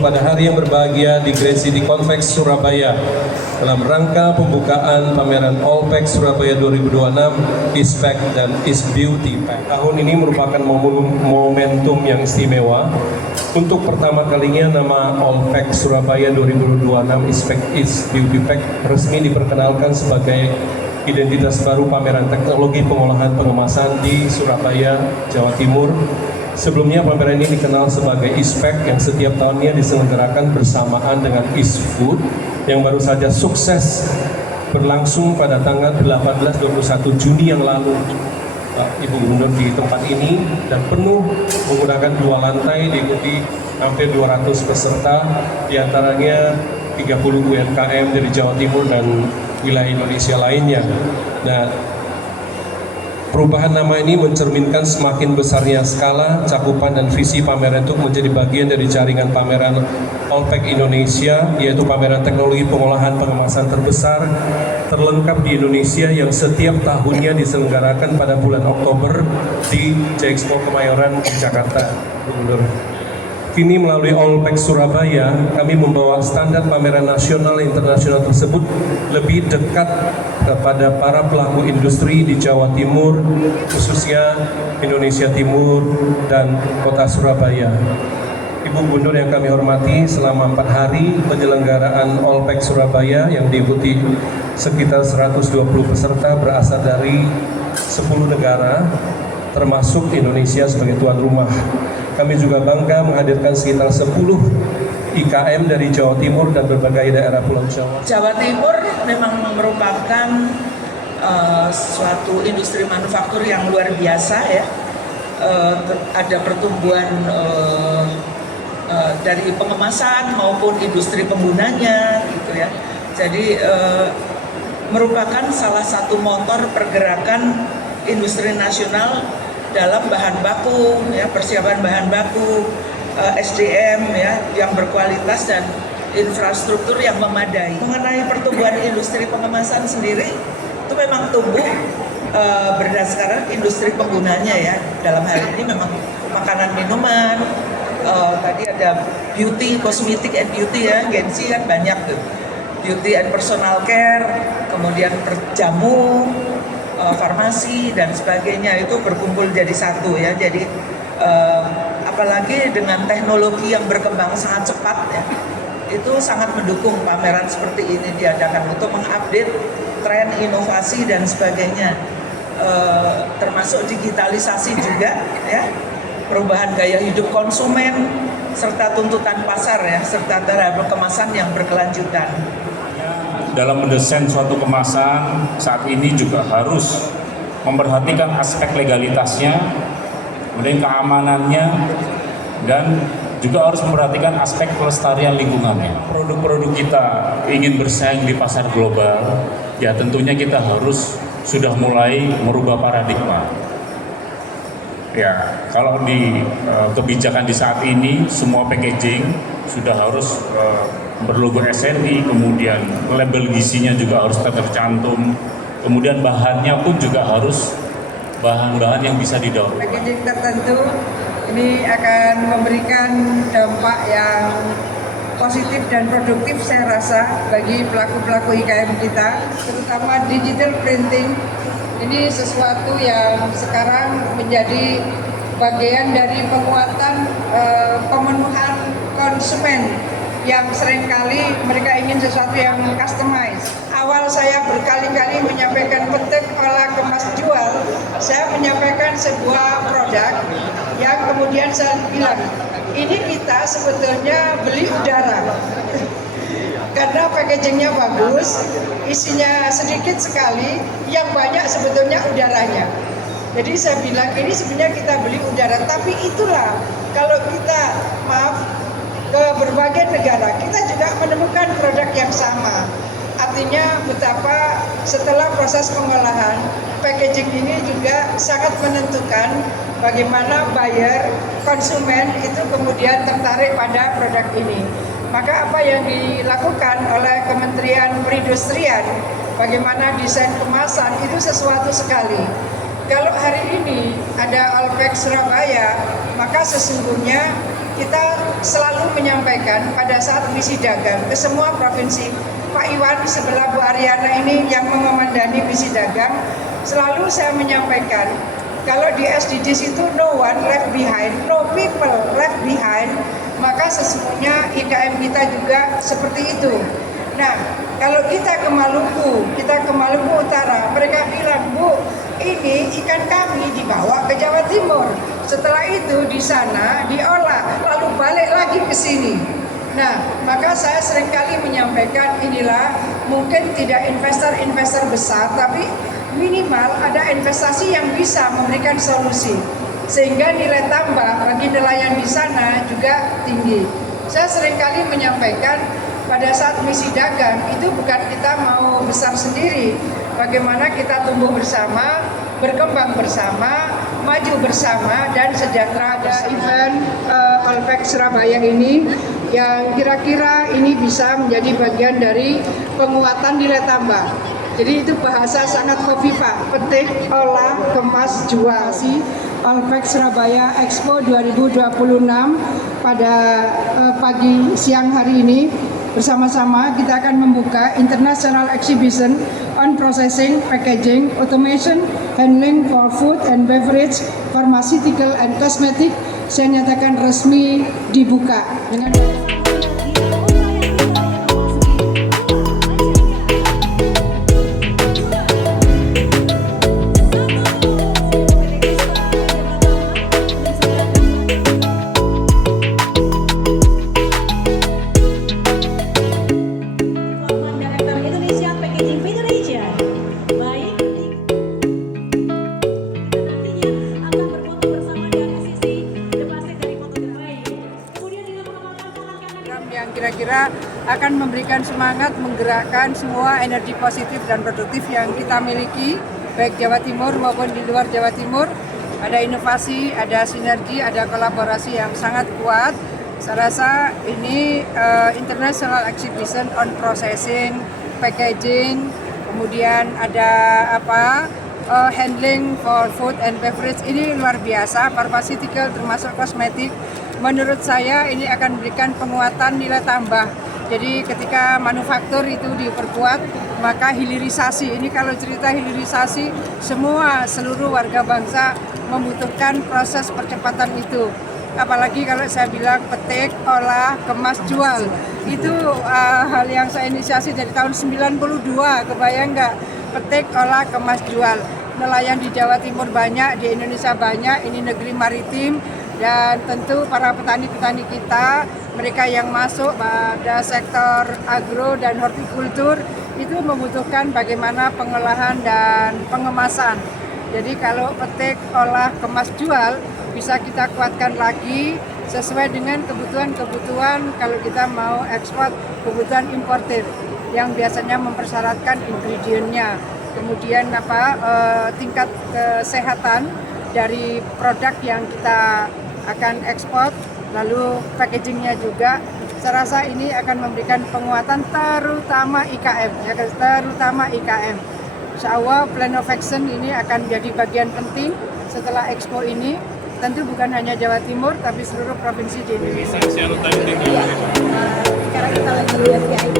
pada hari yang berbahagia di Grand City Convex Surabaya dalam rangka pembukaan pameran Allpax Surabaya 2026 Ispack dan Is Beauty Pack. Tahun ini merupakan momentum yang istimewa. Untuk pertama kalinya nama Allpax Surabaya 2026 Ispack Is Beauty Pack resmi diperkenalkan sebagai identitas baru pameran teknologi pengolahan pengemasan di Surabaya, Jawa Timur. Sebelumnya pameran ini dikenal sebagai Ispack yang setiap tahunnya diselenggarakan bersamaan dengan Isfood yang baru saja sukses berlangsung pada tanggal 18-21 Juni yang lalu. Ibu Gubernur di tempat ini dan penuh menggunakan 2 lantai, diikuti hampir 200 peserta, diantaranya 30 UMKM dari Jawa Timur dan wilayah Indonesia lainnya. Nah, perubahan nama ini mencerminkan semakin besarnya skala, cakupan, dan visi pameran untuk menjadi bagian dari jaringan pameran Allpax Indonesia, yaitu pameran teknologi pengolahan pengemasan terbesar terlengkap di Indonesia yang setiap tahunnya diselenggarakan pada bulan Oktober di J-Expo Kemayoran, Jakarta. Kini melalui Allpax Surabaya, kami membawa standar pameran nasional internasional tersebut lebih dekat kepada para pelaku industri di Jawa Timur, khususnya Indonesia Timur dan Kota Surabaya. Ibu Gubernur yang kami hormati, selama 4 hari penyelenggaraan Allpax Surabaya yang diikuti sekitar 120 peserta berasal dari 10 negara, termasuk Indonesia sebagai tuan rumah. Kami juga bangga menghadirkan sekitar 10 IKM dari Jawa Timur dan berbagai daerah Pulau Jawa. Jawa Timur memang merupakan suatu industri manufaktur yang luar biasa ya. Ada pertumbuhan dari pengemasan maupun industri penggunanya gitu ya. Jadi merupakan salah satu motor pergerakan industri nasional dalam bahan baku ya, persiapan bahan baku, SDM ya yang berkualitas dan infrastruktur yang memadai. Mengenai pertumbuhan industri pengemasan sendiri itu memang tumbuh berdasarkan industri penggunanya ya. Dalam hal ini memang makanan minuman, tadi ada beauty, cosmetic and beauty ya, Gensi kan banyak tuh. Beauty and personal care, kemudian jamu, farmasi dan sebagainya itu berkumpul jadi satu ya. Jadi apalagi dengan teknologi yang berkembang sangat cepat ya, itu sangat mendukung pameran seperti ini diadakan untuk mengupdate tren inovasi dan sebagainya, termasuk digitalisasi juga ya, perubahan gaya hidup konsumen serta tuntutan pasar ya, serta terhadap kemasan yang berkelanjutan. Dalam mendesain suatu kemasan saat ini juga harus memperhatikan aspek legalitasnya, kemudian keamanannya, dan juga harus memperhatikan aspek pelestarian lingkungannya. Produk-produk kita ingin bersaing di pasar global, ya tentunya kita harus sudah mulai merubah paradigma. Ya, kalau di kebijakan di saat ini semua packaging sudah harus berlogo SNI, kemudian label gizinya juga harus tercantum, kemudian bahannya pun juga harus bahan-bahan yang bisa didaur. Packaging tertentu ini akan memberikan dampak yang positif dan produktif saya rasa bagi pelaku-pelaku IKM kita, terutama digital printing. Ini sesuatu yang sekarang menjadi bagian dari penguatan pemenuhan konsumen yang seringkali mereka ingin sesuatu yang customize. Awal saya berkali-kali menyampaikan penting olah kemas jual, saya menyampaikan sebuah produk yang kemudian saya bilang, ini kita sebetulnya beli udara. Karena packagingnya bagus, isinya sedikit sekali, yang banyak sebetulnya udaranya. Jadi saya bilang ini sebenarnya kita beli udara, tapi itulah kalau kita ke berbagai negara, kita juga menemukan produk yang sama. Artinya betapa setelah proses pengolahan, packaging ini juga sangat menentukan bagaimana buyer, konsumen itu kemudian tertarik pada produk ini. Maka apa yang dilakukan oleh Kementerian Perindustrian, bagaimana desain kemasan itu sesuatu sekali. Kalau hari ini ada Allpax Surabaya, maka sesungguhnya kita selalu menyampaikan pada saat misi dagang ke semua provinsi. Pak Iwan sebelah Bu Ariana ini yang mengomandani misi dagang, selalu saya menyampaikan kalau di SDGs itu no one left behind, no people left behind, maka sesungguhnya IKM kita juga seperti itu. Nah, kalau kita ke Maluku Utara, mereka bilang, Bu, ini ikan kami dibawa ke Jawa Timur. Setelah itu di sana diolah, lalu balik lagi ke sini. Nah, maka saya seringkali menyampaikan inilah mungkin tidak investor besar, tapi minimal ada investasi yang bisa memberikan solusi. Sehingga nilai tambah bagi nelayan di sana juga tinggi. Saya seringkali menyampaikan pada saat misi dagang itu bukan kita mau besar sendiri, bagaimana kita tumbuh bersama, berkembang bersama, maju bersama, dan sejahtera bersama. Event Allpack Surabaya ini yang kira-kira ini bisa menjadi bagian dari penguatan nilai tambah. Jadi itu bahasa sangat khofifah, petik, olah, kemas, jual. Allpack Surabaya Expo 2026 pada pagi siang hari ini bersama-sama kita akan membuka International Exhibition on Processing, Packaging, Automation, Handling for Food and Beverage, Pharmaceutical and Cosmetic. Saya nyatakan resmi dibuka dengan yang kira-kira akan memberikan semangat menggerakkan semua energi positif dan produktif yang kita miliki, baik Jawa Timur maupun di luar Jawa Timur. Ada inovasi, ada sinergi, ada kolaborasi yang sangat kuat. Saya rasa ini International Exhibition on Processing, Packaging, kemudian ada handling for food and beverage, ini luar biasa. Pharmaceutical termasuk kosmetik, menurut saya ini akan memberikan penguatan nilai tambah. Jadi ketika manufaktur itu diperkuat, maka hilirisasi, ini kalau cerita hilirisasi, seluruh warga bangsa membutuhkan proses percepatan itu. Apalagi kalau saya bilang petik, olah, kemas, jual, itu hal yang saya inisiasi dari tahun 92, kebayang nggak? Petik, olah, kemas, jual. Nelayan di Jawa Timur banyak, di Indonesia banyak, ini negeri maritim, dan tentu para petani-petani kita, mereka yang masuk pada sektor agro dan hortikultur, itu membutuhkan bagaimana pengolahan dan pengemasan. Jadi kalau petik, olah, kemas, jual, bisa kita kuatkan lagi sesuai dengan kebutuhan-kebutuhan kalau kita mau ekspor, kebutuhan importer yang biasanya mempersyaratkan ingredientnya. Kemudian tingkat kesehatan dari produk yang kita akan ekspor, lalu packagingnya juga. Saya rasa ini akan memberikan penguatan terutama IKM, ya, terutama IKM. Insya Allah Plan of Action ini akan menjadi bagian penting setelah Expo ini. Tentu bukan hanya Jawa Timur, tapi seluruh provinsi di Indonesia. Sekarang kita lagi lihat VIP.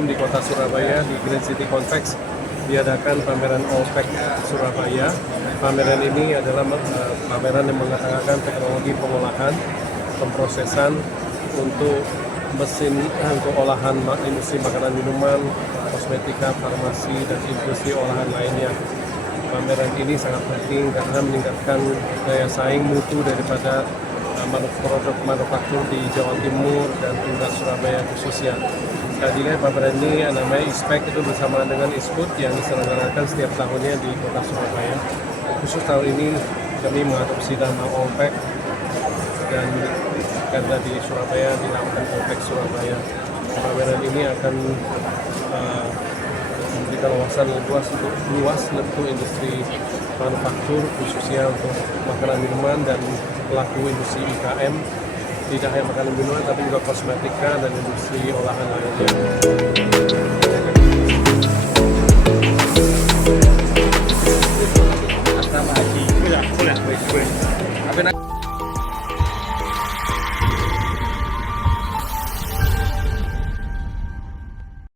Di kota Surabaya di Green City Convex diadakan pameran Allpack Surabaya. Pameran ini adalah pameran yang mengetengahkan teknologi pengolahan, pemprosesan untuk mesin untuk olahan industri makanan minuman, kosmetika, farmasi, dan industri olahan lainnya. Pameran ini sangat penting karena meningkatkan daya saing mutu daripada produk manufaktur di Jawa Timur dan juga Surabaya khususnya. Dilihat pameran ini namanya ISPEC, itu bersama dengan ISPUT yang diselenggarakan setiap tahunnya di kota Surabaya. Khusus tahun ini kami mengadopsi nama Allpack, dan karena di Surabaya dinamakan Allpack Surabaya. Pameran ini akan memberikan wawasan luas untuk industri manufaktur, khususnya untuk makanan minuman dan pelaku industri IKM, tidak hanya makanan minuman tapi juga kosmetika dan industri olahan lainnya.